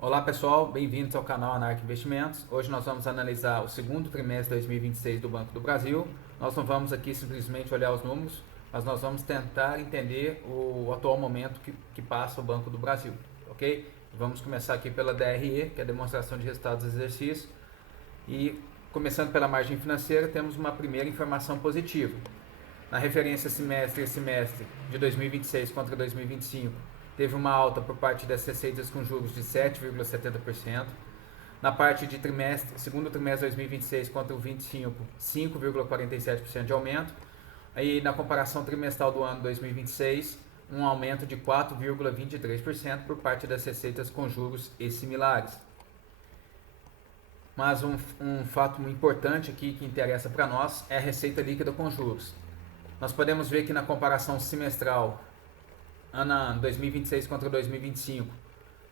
Olá pessoal, bem-vindos ao canal Anark Investimentos. Hoje nós vamos analisar o segundo trimestre de 2026 do Banco do Brasil. Nós não vamos aqui simplesmente olhar os números, mas nós vamos tentar entender o atual momento que passa o Banco do Brasil, ok? Vamos começar aqui pela DRE, que é a demonstração de resultados do exercício. E começando pela margem financeira, temos uma primeira informação positiva. Na referência semestre a semestre de 2026 contra 2025, teve uma alta por parte das receitas com juros de 7,70%. Na parte de trimestre, segundo trimestre de 2026 contra o 25, 5,47% de aumento. Aí na comparação trimestral do ano 2026, um aumento de 4,23% por parte das receitas com juros e similares. Mas um fato muito importante aqui que interessa para nós é a receita líquida com juros. Nós podemos ver que na comparação semestral, ano 2026 contra 2025,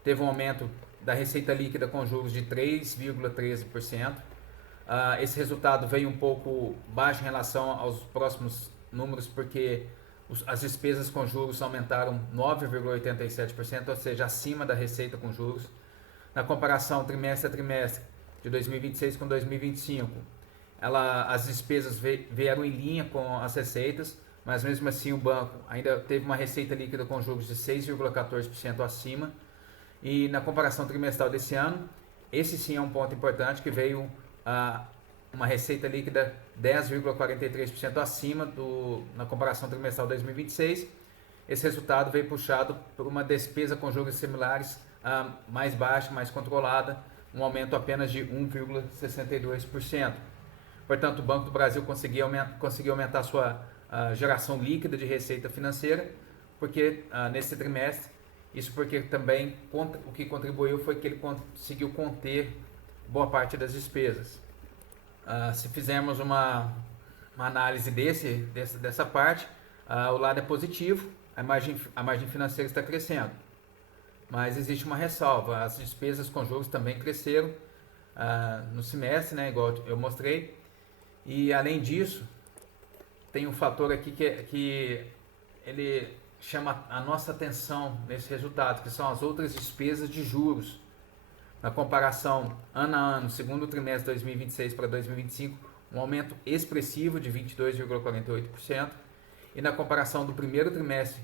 teve um aumento da receita líquida com juros de 3,13%. Esse resultado veio um pouco baixo em relação aos próximos números, porque as despesas com juros aumentaram 9,87%, ou seja, acima da receita com juros. Na comparação trimestre a trimestre de 2026 com 2025, as despesas vieram em linha com as receitas, mas mesmo assim o banco ainda teve uma receita líquida com juros de 6,14% acima. E na comparação trimestral desse ano, esse sim é um ponto importante, que veio uma receita líquida 10,43% acima na comparação trimestral 2026. Esse resultado veio puxado por uma despesa com juros similares mais baixa, mais controlada, um aumento apenas de 1,62%. Portanto, o Banco do Brasil conseguiu aumentar sua geração líquida de receita financeira, porque nesse trimestre, isso porque também o que contribuiu foi que ele conseguiu conter boa parte das despesas. Se fizermos uma análise dessa parte, o lado é positivo, a margem financeira está crescendo, mas existe uma ressalva: as despesas com juros também cresceram no semestre, né, igual eu mostrei. E além disso, tem um fator aqui que ele chama a nossa atenção nesse resultado, que são as outras despesas de juros. Na comparação ano a ano, segundo trimestre de 2026 para 2025, um aumento expressivo de 22,48%. E na comparação do primeiro trimestre,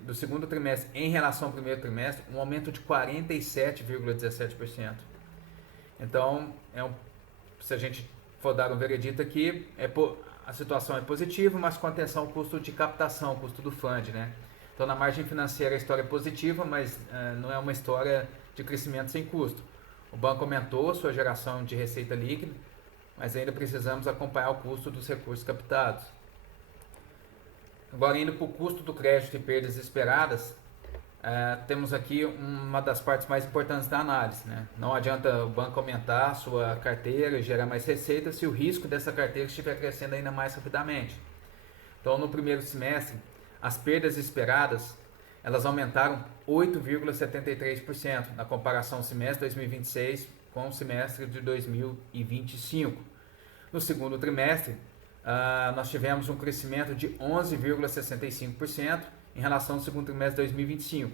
do segundo trimestre em relação ao primeiro trimestre, um aumento de 47,17%. Então, se a gente for dar um veredito aqui, a situação é positiva, mas com atenção ao custo de captação, custo do fund, né? Então, na margem financeira a história é positiva, mas não é uma história de crescimento sem custo. O banco aumentou a sua geração de receita líquida, mas ainda precisamos acompanhar o custo dos recursos captados. Agora, indo para o custo do crédito e perdas esperadas, temos aqui uma das partes mais importantes da análise, né? Não adianta o banco aumentar a sua carteira e gerar mais receita se o risco dessa carteira estiver crescendo ainda mais rapidamente. Então, no primeiro semestre, as perdas esperadas elas aumentaram 8,73% na comparação semestre 2026 com o semestre de 2025. No segundo trimestre, nós tivemos um crescimento de 11,65% em relação ao segundo trimestre de 2025.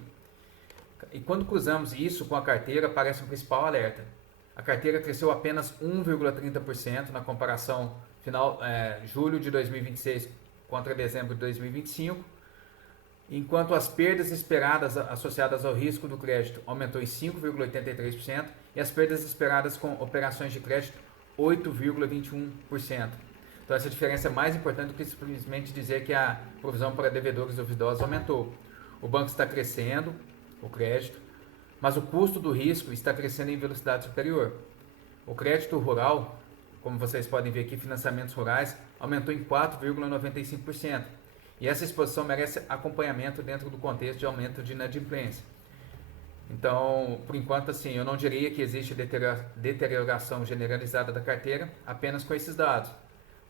E quando cruzamos isso com a carteira, aparece um principal alerta. A carteira cresceu apenas 1,30% na comparação final julho de 2026 contra dezembro de 2025, enquanto as perdas esperadas associadas ao risco do crédito aumentou em 5,83% e as perdas esperadas com operações de crédito 8,21%. Então essa diferença é mais importante do que simplesmente dizer que a provisão para devedores duvidosos aumentou. O banco está crescendo, o crédito, mas o custo do risco está crescendo em velocidade superior. O crédito rural, como vocês podem ver aqui, financiamentos rurais, aumentou em 4,95%. E essa exposição merece acompanhamento dentro do contexto de aumento de inadimplência. Então, por enquanto, assim, eu não diria que existe deterioração generalizada da carteira apenas com esses dados,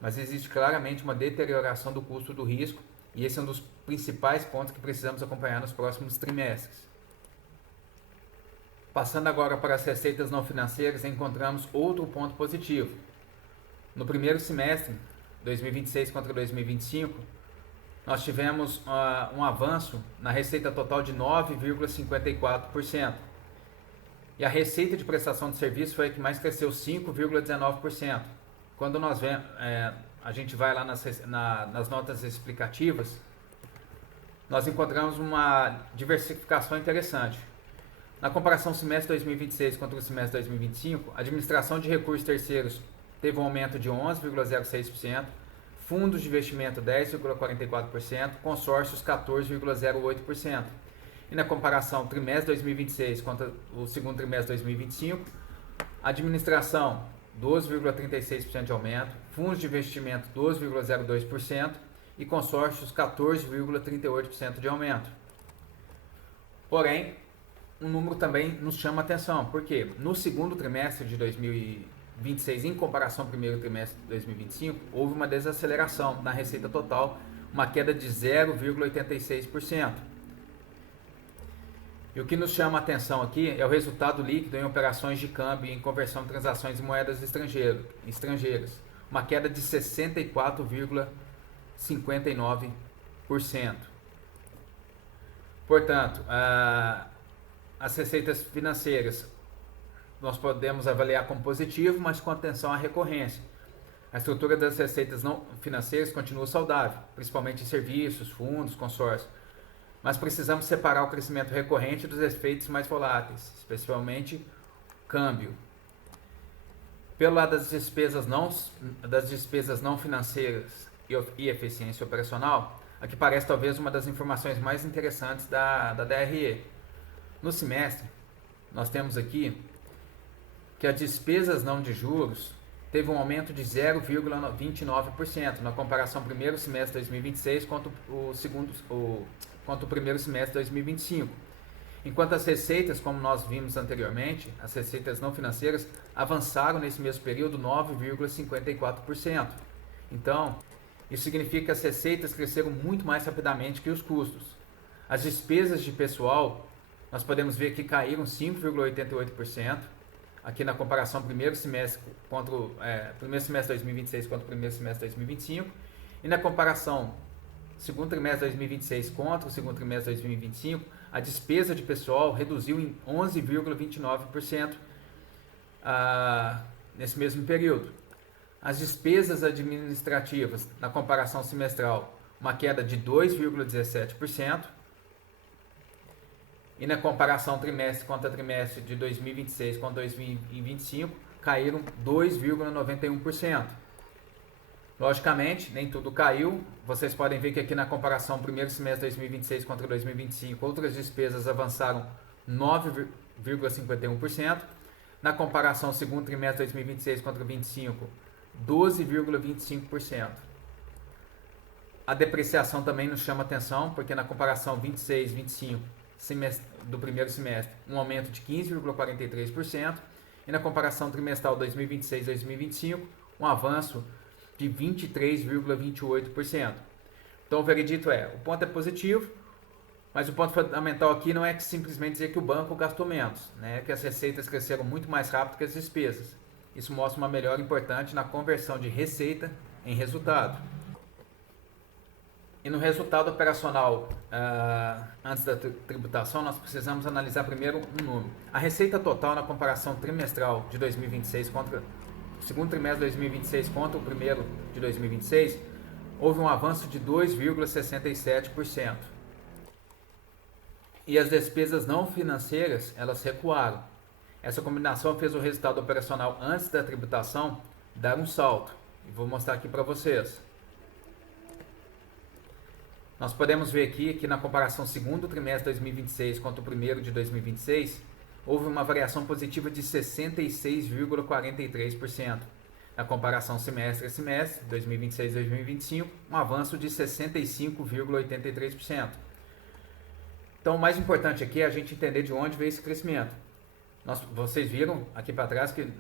mas existe claramente uma deterioração do custo do risco, e esse é um dos principais pontos que precisamos acompanhar nos próximos trimestres. Passando agora para as receitas não financeiras, encontramos outro ponto positivo. No primeiro semestre, 2026 contra 2025, nós tivemos um avanço na receita total de 9,54%. E a receita de prestação de serviço foi a que mais cresceu, 5,19%. Quando nós vemos, a gente vai lá nas notas explicativas, nós encontramos uma diversificação interessante. Na comparação semestre 2026 contra o semestre 2025, a administração de recursos terceiros teve um aumento de 11,06%, fundos de investimento 10,44%, consórcios 14,08%. E na comparação trimestre 2026 contra o segundo trimestre 2025, administração 12,36% de aumento, fundos de investimento 12,02% e consórcios 14,38% de aumento. Porém, um número também nos chama a atenção, porque no segundo trimestre de 2026, em comparação ao primeiro trimestre de 2025, houve uma desaceleração na receita total, uma queda de 0,86%. E o que nos chama a atenção aqui é o resultado líquido em operações de câmbio e em conversão de transações em moedas estrangeiras, uma queda de 64,59%. Portanto, as receitas financeiras nós podemos avaliar como positivo, mas com atenção à recorrência. A estrutura das receitas não financeiras continua saudável, principalmente em serviços, fundos, consórcios. Mas precisamos separar o crescimento recorrente dos efeitos mais voláteis, especialmente câmbio. Pelo lado das despesas não financeiras e eficiência operacional, aqui parece talvez uma das informações mais interessantes da DRE. No semestre, nós temos aqui que as despesas não de juros teve um aumento de 0,29% na comparação primeiro semestre de 2026 contra o primeiro semestre de 2025. Enquanto as receitas, como nós vimos anteriormente, as receitas não financeiras avançaram nesse mesmo período 9,54%. Então, isso significa que as receitas cresceram muito mais rapidamente que os custos. As despesas de pessoal, nós podemos ver que caíram 5,88%, aqui na comparação primeiro semestre de 2026 contra o primeiro semestre de 2025, e na comparação segundo trimestre de 2026 contra o segundo trimestre de 2025, a despesa de pessoal reduziu em 11,29% nesse mesmo período. As despesas administrativas, na comparação semestral, uma queda de 2,17%, e na comparação trimestre contra trimestre de 2026 com 2025, caíram 2,91%. Logicamente, nem tudo caiu. Vocês podem ver que aqui na comparação primeiro semestre de 2026 contra 2025, outras despesas avançaram 9,51%. Na comparação segundo trimestre de 2026 contra 2025, 12,25%. A depreciação também nos chama atenção, porque na comparação 26-25 do primeiro semestre, um aumento de 15,43%, e na comparação trimestral 2026-2025, um avanço de 23,28%. Então o veredito o ponto é positivo, mas o ponto fundamental aqui não é que simplesmente dizer que o banco gastou menos, né? Que as receitas cresceram muito mais rápido que as despesas. Isso mostra uma melhora importante na conversão de receita em resultado. E no resultado operacional, antes da tributação, nós precisamos analisar primeiro um número. A receita total na comparação trimestral de 2026 contra o segundo trimestre de 2026 contra o primeiro de 2026, houve um avanço de 2,67%. E as despesas não financeiras, elas recuaram. Essa combinação fez o resultado operacional antes da tributação dar um salto. E vou mostrar aqui para vocês. Nós podemos ver aqui que na comparação segundo trimestre de 2026 contra o primeiro de 2026, houve uma variação positiva de 66,43%. Na comparação semestre a semestre, 2026 e 2025, um avanço de 65,83%. Então, o mais importante aqui é a gente entender de onde veio esse crescimento. Vocês viram aqui para trás que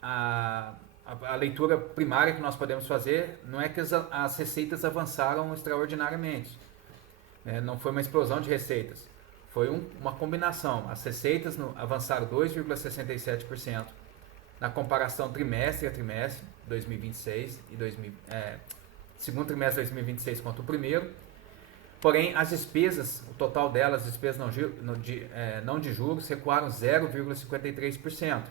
a leitura primária que nós podemos fazer não é que as receitas avançaram extraordinariamente. Não foi uma explosão de receitas. Foi uma combinação. As receitas avançaram 2,67% na comparação trimestre a trimestre, 2026 e segundo trimestre de 2026 contra o primeiro. Porém, as despesas, o total delas, as despesas não de juros, recuaram 0,53%.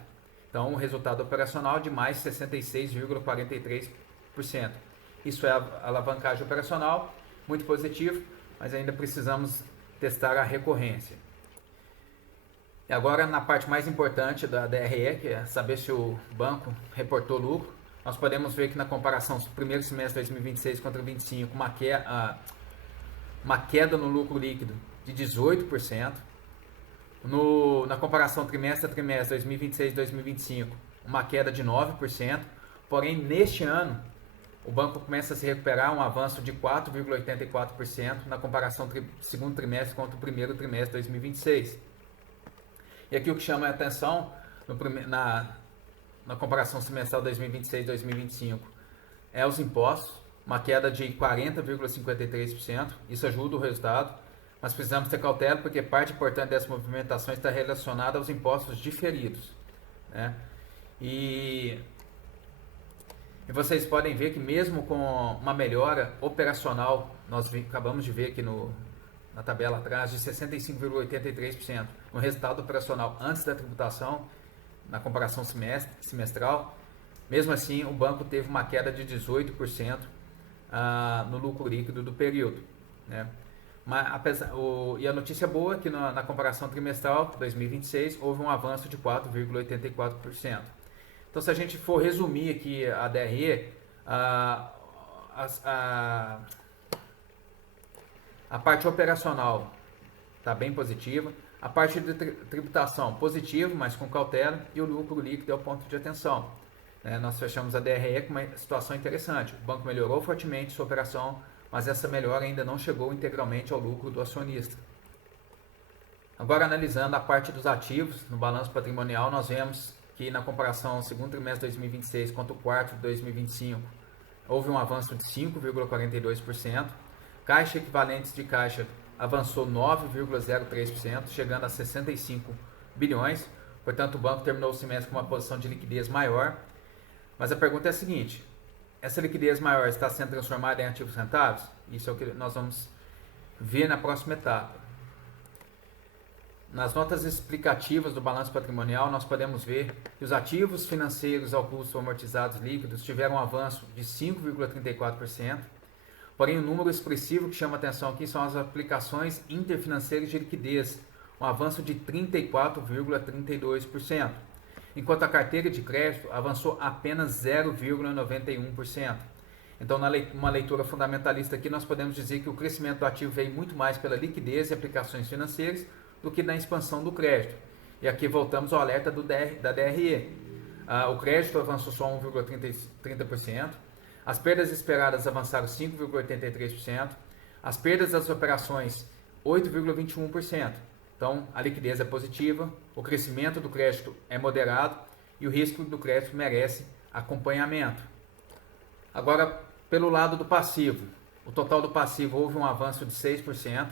Então, o resultado operacional de mais 66,43%. Isso é a alavancagem operacional, muito positivo, mas ainda precisamos testar a recorrência. E agora, na parte mais importante da DRE, que é saber se o banco reportou lucro, nós podemos ver que na comparação do primeiro semestre de 2026 contra 2025, uma queda no lucro líquido de 18%. Na comparação trimestre a trimestre 2026 e 2025, uma queda de 9%. Porém, neste ano, o banco começa a se recuperar, um avanço de 4,84% na comparação segundo trimestre contra o primeiro trimestre de 2026. E aqui o que chama a atenção na comparação semestral 2026-2025 é os impostos, uma queda de 40,53%, isso ajuda o resultado, mas precisamos ter cautela porque parte importante dessa movimentação está relacionada aos impostos diferidos, né? E vocês podem ver que mesmo com uma melhora operacional, nós acabamos de ver aqui na tabela atrás, de 65,83% no resultado operacional antes da tributação, na comparação semestral, mesmo assim o banco teve uma queda de 18% no lucro líquido do período, né? E a notícia boa é que na comparação trimestral 2026 houve um avanço de 4,84%. Então, se a gente for resumir aqui a DRE, a parte operacional está bem positiva, a parte de tributação positiva, mas com cautela, e o lucro líquido é o ponto de atenção. Nós fechamos a DRE com uma situação interessante. O banco melhorou fortemente sua operação, mas essa melhora ainda não chegou integralmente ao lucro do acionista. Agora, analisando a parte dos ativos, no balanço patrimonial, nós vemos que na comparação segundo trimestre de 2026 contra o quarto de 2025, houve um avanço de 5,42%, caixa equivalentes de caixa avançou 9,03%, chegando a 65 bilhões, portanto o banco terminou o semestre com uma posição de liquidez maior, mas a pergunta é a seguinte: essa liquidez maior está sendo transformada em ativos rentáveis? Isso é o que nós vamos ver na próxima etapa. Nas notas explicativas do balanço patrimonial, nós podemos ver que os ativos financeiros ao custo amortizados líquidos tiveram um avanço de 5,34%, porém o número expressivo que chama atenção aqui são as aplicações interfinanceiras de liquidez, um avanço de 34,32%, enquanto a carteira de crédito avançou apenas 0,91%. Então, numa leitura fundamentalista aqui, nós podemos dizer que o crescimento do ativo veio muito mais pela liquidez e aplicações financeiras do que na expansão do crédito. E aqui voltamos ao alerta da DRE. O crédito avançou só 1,30%, as perdas esperadas avançaram 5,83%, as perdas das operações 8,21%. Então, a liquidez é positiva, o crescimento do crédito é moderado e o risco do crédito merece acompanhamento. Agora, pelo lado do passivo, o total do passivo houve um avanço de 6%,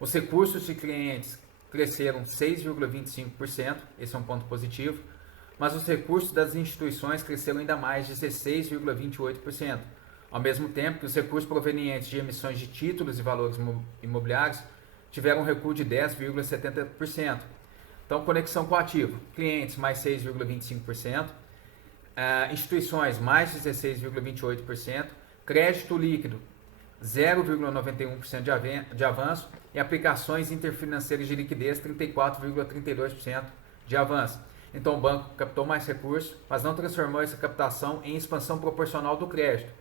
os recursos de clientes cresceram 6,25%, esse é um ponto positivo, mas os recursos das instituições cresceram ainda mais, 16,28%, ao mesmo tempo que os recursos provenientes de emissões de títulos e valores imobiliários tiveram um recuo de 10,70%. Então, conexão com o ativo, clientes mais 6,25%, instituições mais 16,28%, crédito líquido 0,91% de avanço e aplicações interfinanceiras de liquidez 34,32% de avanço. Então o banco captou mais recursos, mas não transformou essa captação em expansão proporcional do crédito.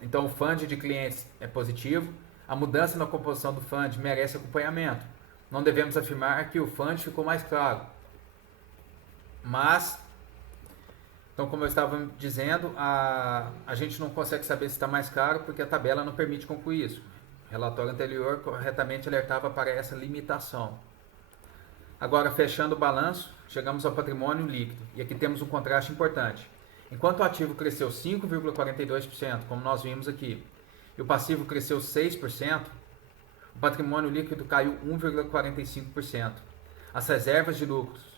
Então o fund de clientes é positivo, a mudança na composição do fund merece acompanhamento. Não devemos afirmar que o fund ficou mais claro, mas então, como eu estava dizendo, a gente não consegue saber se está mais caro porque a tabela não permite concluir isso. O relatório anterior corretamente alertava para essa limitação. Agora, fechando o balanço, chegamos ao patrimônio líquido. E aqui temos um contraste importante. Enquanto o ativo cresceu 5,42%, como nós vimos aqui, e o passivo cresceu 6%, o patrimônio líquido caiu 1,45%. As reservas de lucros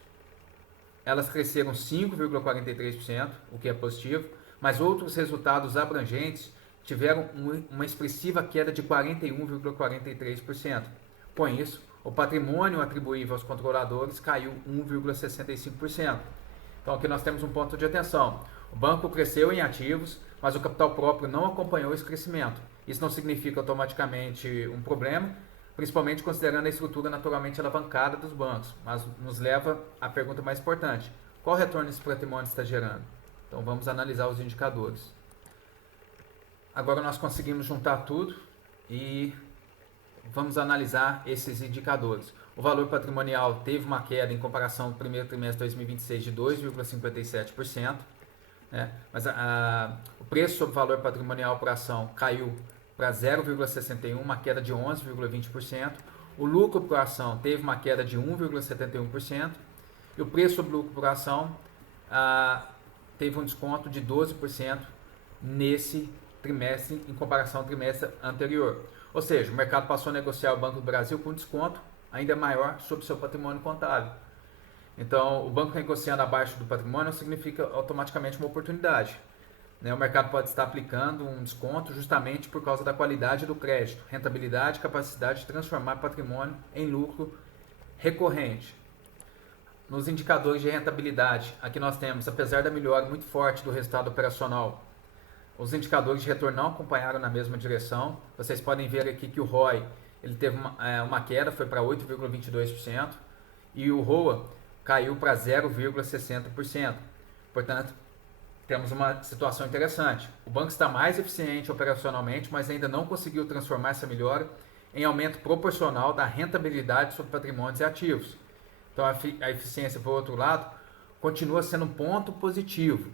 elas cresceram 5,43%, o que é positivo, mas outros resultados abrangentes tiveram uma expressiva queda de 41,43%. Com isso, o patrimônio atribuível aos controladores caiu 1,65%. Então aqui nós temos um ponto de atenção. O banco cresceu em ativos, mas o capital próprio não acompanhou esse crescimento. Isso não significa automaticamente um problema, principalmente considerando a estrutura naturalmente alavancada dos bancos, mas nos leva à pergunta mais importante: qual retorno esse patrimônio está gerando? Então vamos analisar os indicadores. Agora nós conseguimos juntar tudo e vamos analisar esses indicadores. O valor patrimonial teve uma queda em comparação ao primeiro trimestre de 2026 de 2,57%, né? Mas o preço sobre valor patrimonial por ação caiu para 0,61, uma queda de 11,20%. O lucro por ação teve uma queda de 1,71% e o preço sobre lucro por ação teve um desconto de 12% nesse trimestre em comparação ao trimestre anterior. Ou seja, o mercado passou a negociar o Banco do Brasil com desconto ainda maior sobre seu patrimônio contábil. Então, o banco negociando abaixo do patrimônio não significa automaticamente uma oportunidade. O mercado pode estar aplicando um desconto justamente por causa da qualidade do crédito, rentabilidade e capacidade de transformar patrimônio em lucro recorrente. Nos indicadores de rentabilidade, aqui nós temos, apesar da melhora muito forte do resultado operacional, os indicadores de retorno não acompanharam na mesma direção. Vocês podem ver aqui que o ROI ele teve uma queda, foi para 8,22%, e o ROA caiu para 0,60%. Portanto, temos uma situação interessante. O banco está mais eficiente operacionalmente, mas ainda não conseguiu transformar essa melhora em aumento proporcional da rentabilidade sobre patrimônios e ativos. Então, a eficiência, por outro lado, continua sendo um ponto positivo.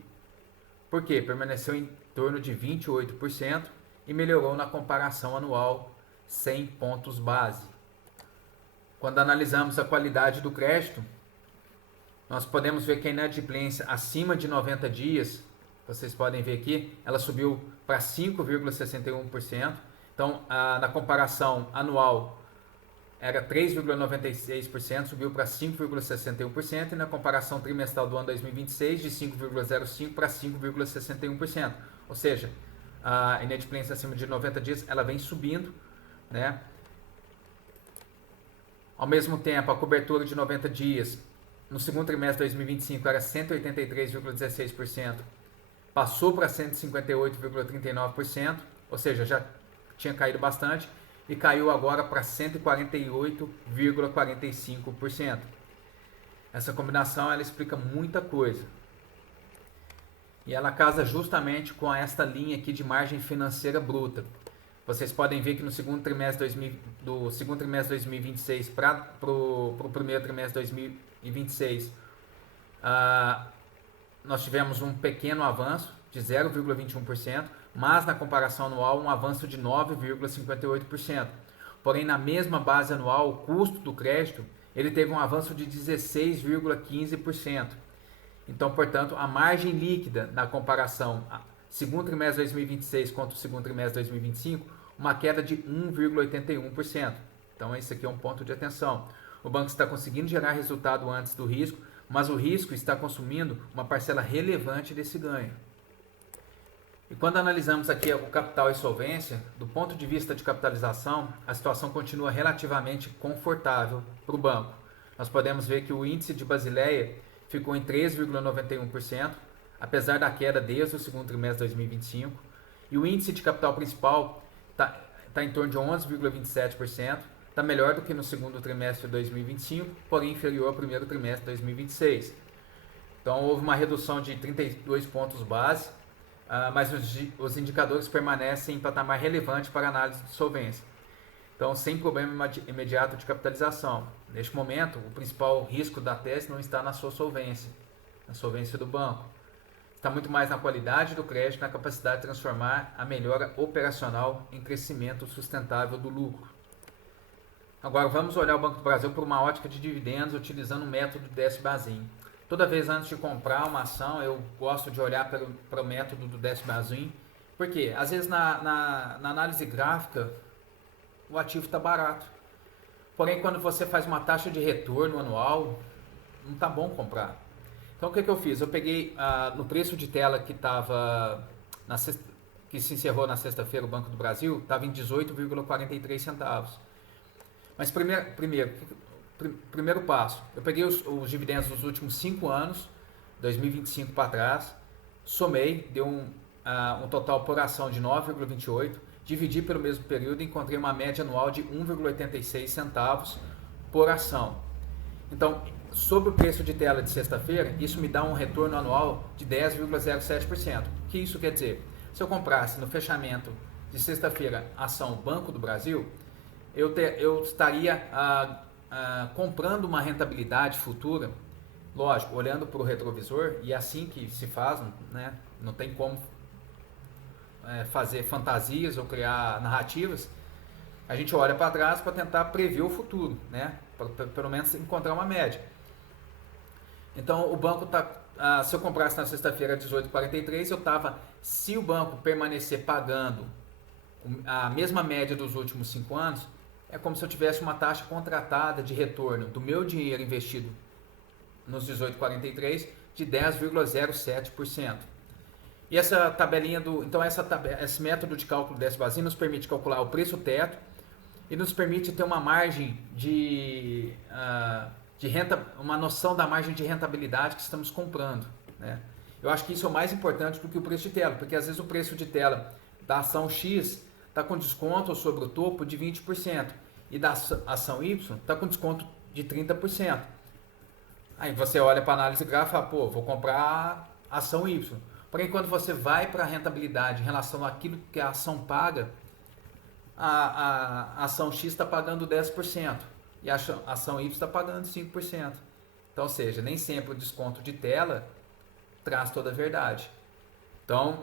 Por quê? Permaneceu em torno de 28% e melhorou na comparação anual 100 pontos base. Quando analisamos a qualidade do crédito, nós podemos ver que a inadimplência acima de 90 dias, vocês podem ver aqui, ela subiu para 5,61%. Então, na comparação anual, era 3,96%, subiu para 5,61%, e na comparação trimestral do ano 2026, de 5,05% para 5,61%. Ou seja, a inadimplência acima de 90 dias, ela vem subindo, né? Ao mesmo tempo, a cobertura de 90 dias, no segundo trimestre de 2025, era 183,16%, passou para 158,39%, ou seja, já tinha caído bastante, e caiu agora para 148,45%. Essa combinação ela explica muita coisa. E ela casa justamente com esta linha aqui de margem financeira bruta. Vocês podem ver que no segundo trimestre do segundo trimestre de 2026 para o primeiro trimestre de 2026, nós tivemos um pequeno avanço de 0,21%, mas na comparação anual um avanço de 9,58%. Porém, na mesma base anual, o custo do crédito ele teve um avanço de 16,15%. Então, portanto, a margem líquida na comparação segundo trimestre de 2026 contra o segundo trimestre de 2025, uma queda de 1,81%. Então, esse aqui é um ponto de atenção. O banco está conseguindo gerar resultado antes do risco, mas o risco está consumindo uma parcela relevante desse ganho. E quando analisamos aqui o capital e solvência, do ponto de vista de capitalização, a situação continua relativamente confortável para o banco. Nós podemos ver que o índice de Basileia ficou em 3,91%, apesar da queda desde o segundo trimestre de 2025, e o índice de capital principal está em torno de 11,27%, está melhor do que no segundo trimestre de 2025, porém inferior ao primeiro trimestre de 2026. Então houve uma redução de 32 pontos base, mas os indicadores permanecem em patamar relevante para análise de solvência. Então, sem problema imediato de capitalização. Neste momento, o principal risco da tese não está na sua solvência, na solvência do banco. Está muito mais na qualidade do crédito, na capacidade de transformar a melhora operacional em crescimento sustentável do lucro. Agora, vamos olhar o Banco do Brasil por uma ótica de dividendos, utilizando o método Décio-Bazin. Toda vez antes de comprar uma ação, eu gosto de olhar para o método do Décio-Bazin, porque às vezes na análise gráfica o ativo está barato. Porém, quando você faz uma taxa de retorno anual, não está bom comprar. Então, o que eu fiz? Eu peguei no preço de tela que estava que se encerrou na sexta-feira, o Banco do Brasil, estava em 18,43 centavos. Mas primeiro passo, eu peguei os dividendos dos últimos 5 anos, 2025 para trás, somei, deu um total por ação de 9,28, dividi pelo mesmo período e encontrei uma média anual de 1,86 centavos por ação. Então, sobre o preço de tela de sexta-feira, isso me dá um retorno anual de 10,07%. O que isso quer dizer? Se eu comprasse no fechamento de sexta-feira a ação Banco do Brasil, eu estaria comprando uma rentabilidade futura, lógico, olhando para o retrovisor, e é assim que se faz, né? Não tem como fazer fantasias ou criar narrativas. A gente olha para trás para tentar prever o futuro, né? Para pelo menos encontrar uma média. Então o banco se eu comprasse na sexta-feira 18,43, eu estava, se o banco permanecer pagando a mesma média dos últimos 5 anos, é como se eu tivesse uma taxa contratada de retorno do meu dinheiro investido nos 18,43 de 10,07%. E essa tabelinha então esse método de cálculo desse vazio nos permite calcular o preço teto e nos permite ter uma margem de renta, uma noção da margem de rentabilidade que estamos comprando, né? Eu acho que isso é o mais importante do que o preço de tela, porque às vezes o preço de tela da ação X está com desconto sobre o topo de 20% e da ação Y está com desconto de 30%. Aí você olha para a análise gráfica e fala, pô, vou comprar a ação Y. Porém, quando você vai para a rentabilidade em relação àquilo que a ação paga, a ação X está pagando 10% e a ação Y está pagando 5%. Então, ou seja, nem sempre o desconto de tela traz toda a verdade. Então,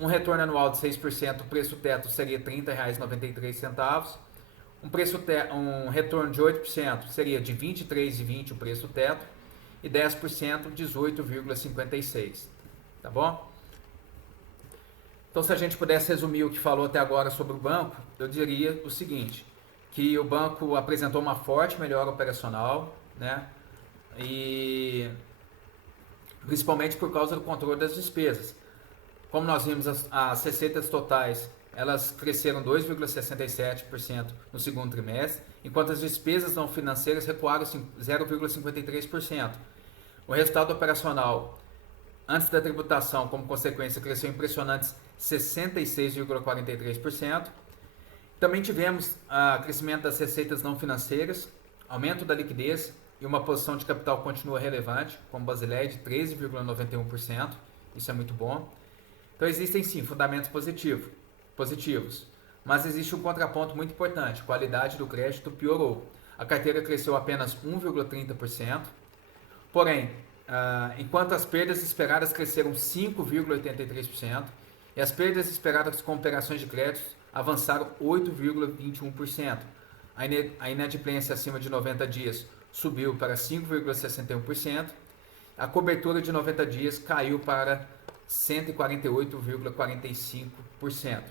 um retorno anual de 6%, o preço teto seria R$ 30,93. Um retorno de 8% seria de R$ 23,20 o preço teto e 10% 18,56. Tá bom? Então, se a gente pudesse resumir o que falou até agora sobre o banco, eu diria o seguinte, que o banco apresentou uma forte melhora operacional, né? E principalmente por causa do controle das despesas. Como nós vimos, as receitas totais, elas cresceram 2,67% no segundo trimestre, enquanto as despesas não financeiras recuaram 0,53%. O resultado operacional, antes da tributação, como consequência, cresceu impressionantes 66,43%. Também tivemos crescimento das receitas não financeiras, aumento da liquidez e uma posição de capital continua relevante, como Basileia, de 13,91%. Isso é muito bom. Então existem sim fundamentos positivos, mas existe um contraponto muito importante: a qualidade do crédito piorou. A carteira cresceu apenas 1,30%, porém, enquanto as perdas esperadas cresceram 5,83% e as perdas esperadas com operações de crédito avançaram 8,21%. A inadimplência acima de 90 dias subiu para 5,61%, a cobertura de 90 dias caiu para 148,45%.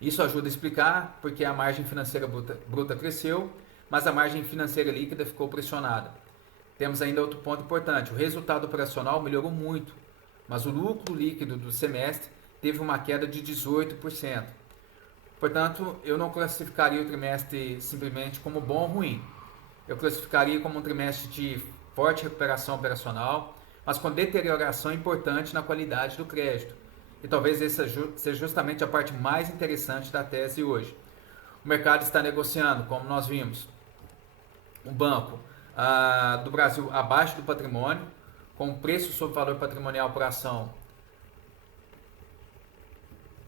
Isso ajuda a explicar porque a margem financeira bruta cresceu, mas a margem financeira líquida ficou pressionada. Temos ainda outro ponto importante: o resultado operacional melhorou muito, mas o lucro líquido do semestre teve uma queda de 18%. Portanto, eu não classificaria o trimestre simplesmente como bom ou ruim. Eu classificaria como um trimestre de forte recuperação operacional, mas com deterioração importante na qualidade do crédito. E talvez essa seja justamente a parte mais interessante da tese hoje. O mercado está negociando, como nós vimos, um banco do Brasil abaixo do patrimônio, com preço sobre valor patrimonial por ação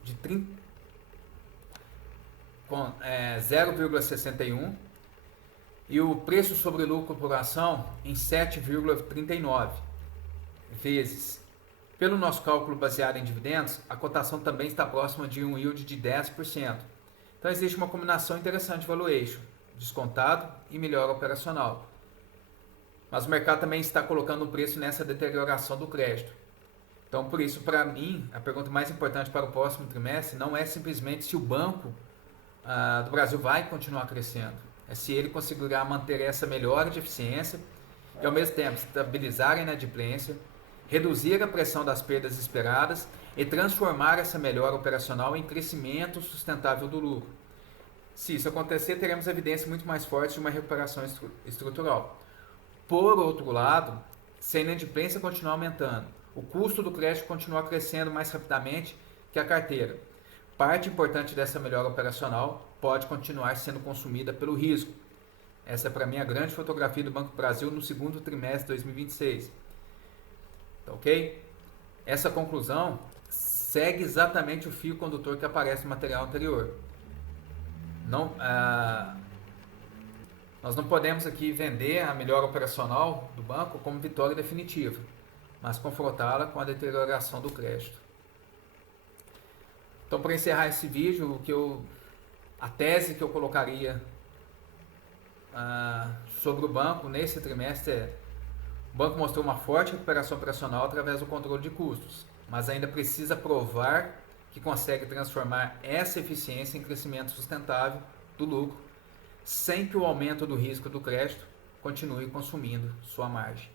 de 0,61 e o preço sobre lucro por ação em 7,39 vezes. Pelo nosso cálculo baseado em dividendos, a cotação também está próxima de um yield de 10%. Então existe uma combinação interessante de valuation, descontado e melhora operacional. Mas o mercado também está colocando um preço nessa deterioração do crédito. Então, por isso, para mim, a pergunta mais importante para o próximo trimestre não é simplesmente se o Banco do Brasil vai continuar crescendo, é se ele conseguirá manter essa melhora de eficiência e, ao mesmo tempo, estabilizar a inadimplência reduzir a pressão das perdas esperadas e transformar essa melhora operacional em crescimento sustentável do lucro. Se isso acontecer, teremos evidência muito mais forte de uma recuperação estrutural. Por outro lado, se a inadimplência continuar aumentando, o custo do crédito continuar crescendo mais rapidamente que a carteira, parte importante dessa melhora operacional pode continuar sendo consumida pelo risco. Essa é para mim a grande fotografia do Banco do Brasil no segundo trimestre de 2026. Tá ok? Essa conclusão segue exatamente o fio condutor que aparece no material anterior. Nós não podemos aqui vender a melhora operacional do banco como vitória definitiva, mas confrontá-la com a deterioração do crédito. Então, para encerrar esse vídeo, a tese que eu colocaria sobre o banco nesse trimestre é: o banco mostrou uma forte recuperação operacional através do controle de custos, mas ainda precisa provar que consegue transformar essa eficiência em crescimento sustentável do lucro, sem que o aumento do risco do crédito continue consumindo sua margem.